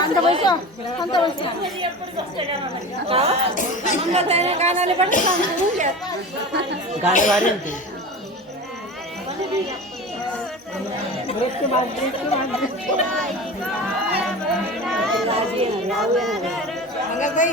అంత వయసు అంత వయసు గానాలు పట్టి గాలి వారి अंगाई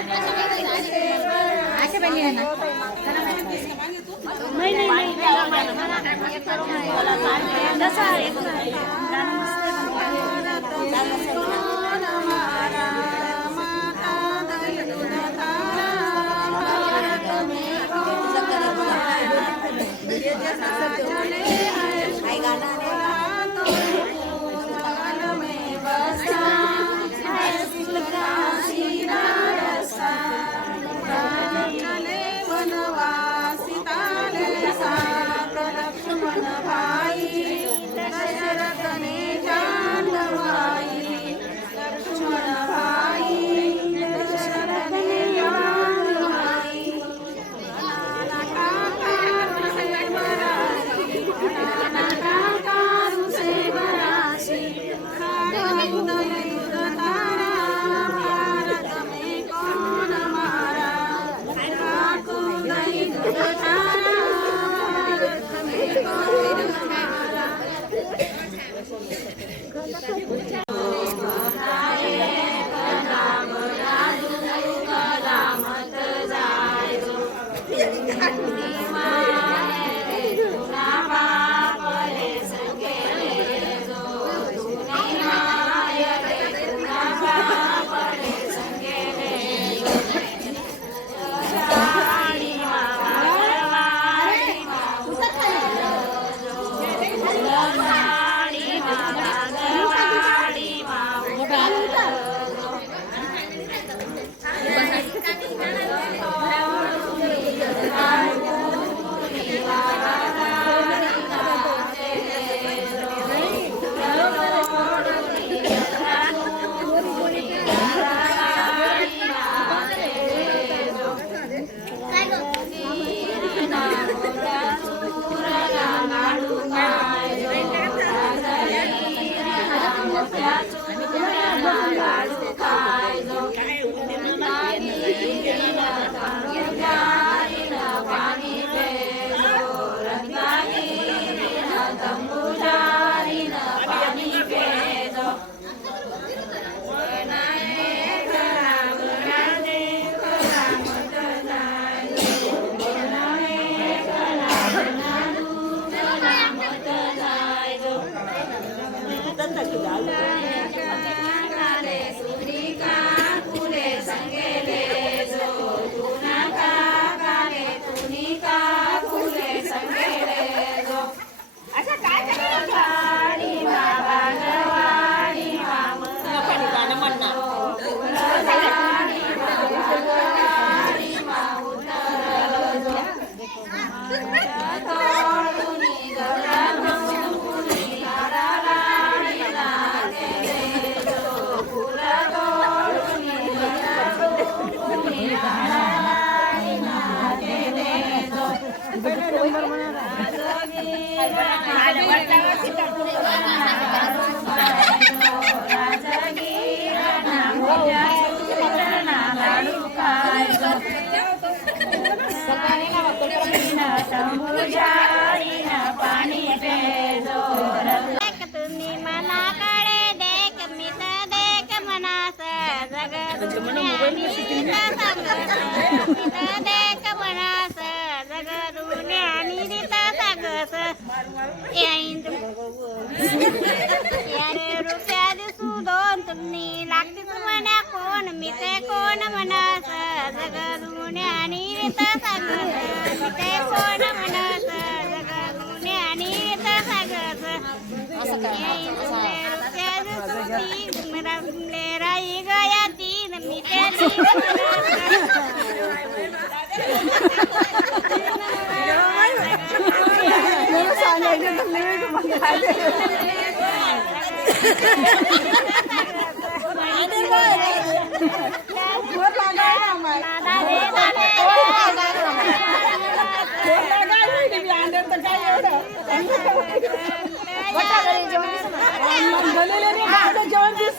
Yeah, 你看你。的吗 पाणी तुम्ही मनाकडे देख मी तर देख मनास. जग देख मना रुपया दिसू दोन तुम्ही. लागते तुम्हाला कोण? मी ते कोण म्हणस? जगून आणि रेत सांगत ते कोण म्हणस? जगून आणि रेत सांगत रुपया दिसू रमले राई गया तीन. मी ते Kaya tuloy ko mag-aaral. जेवण दिसत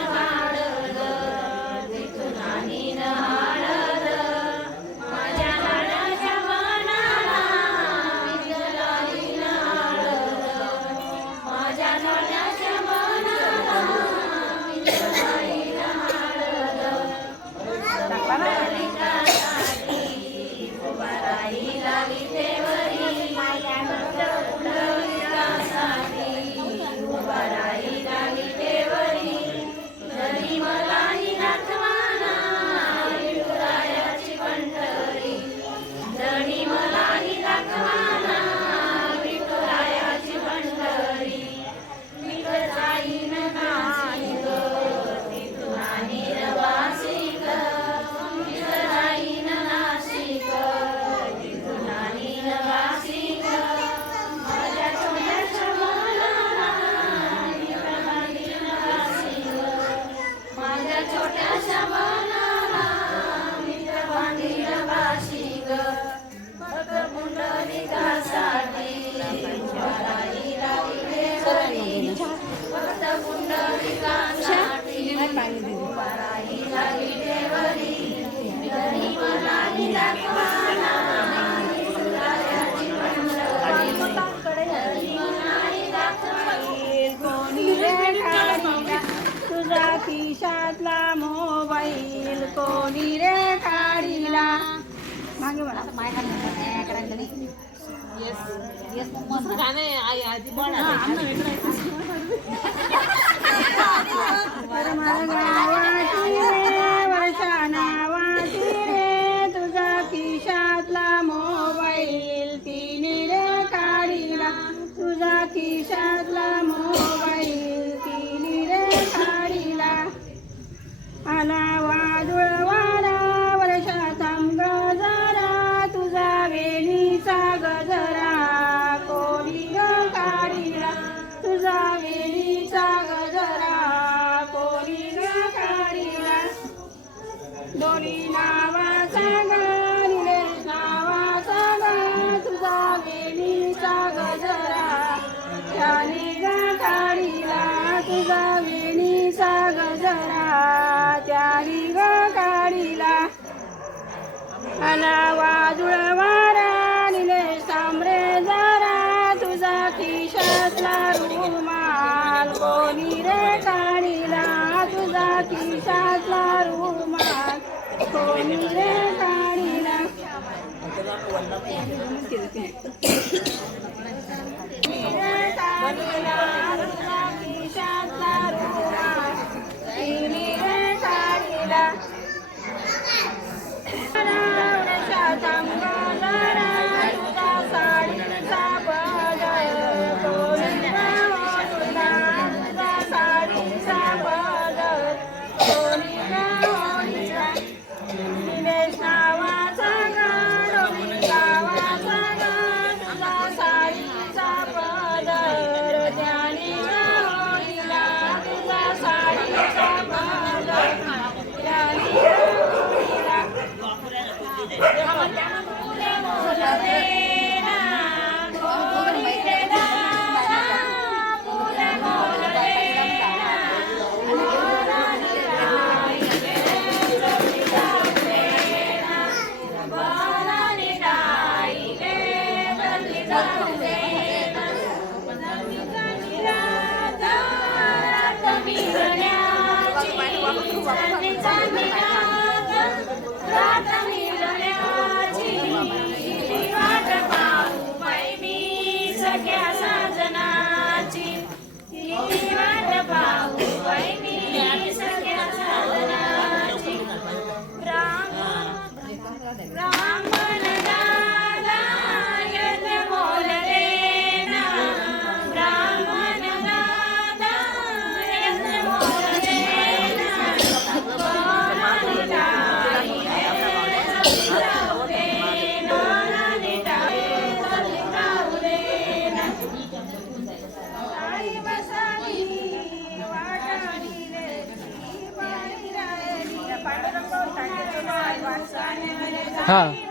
गाणं มีเรื่องตาดีนะมีเรื่องตาดีนะ हां.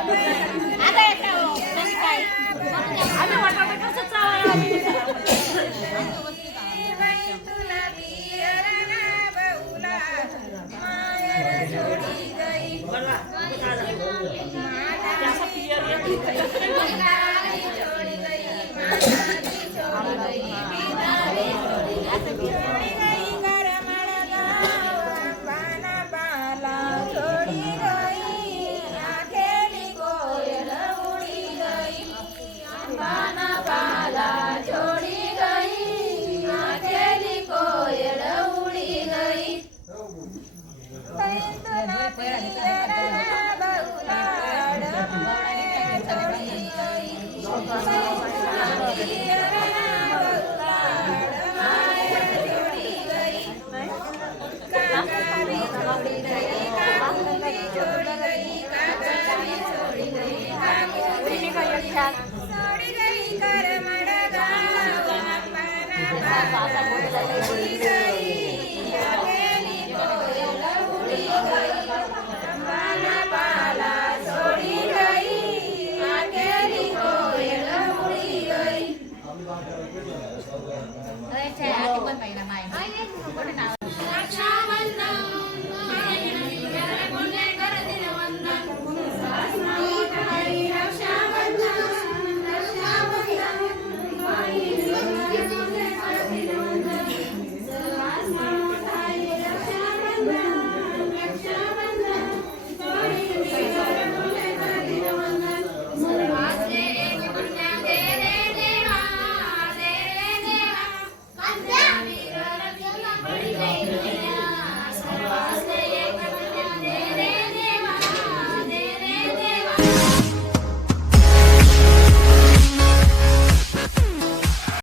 あ马上不来了回了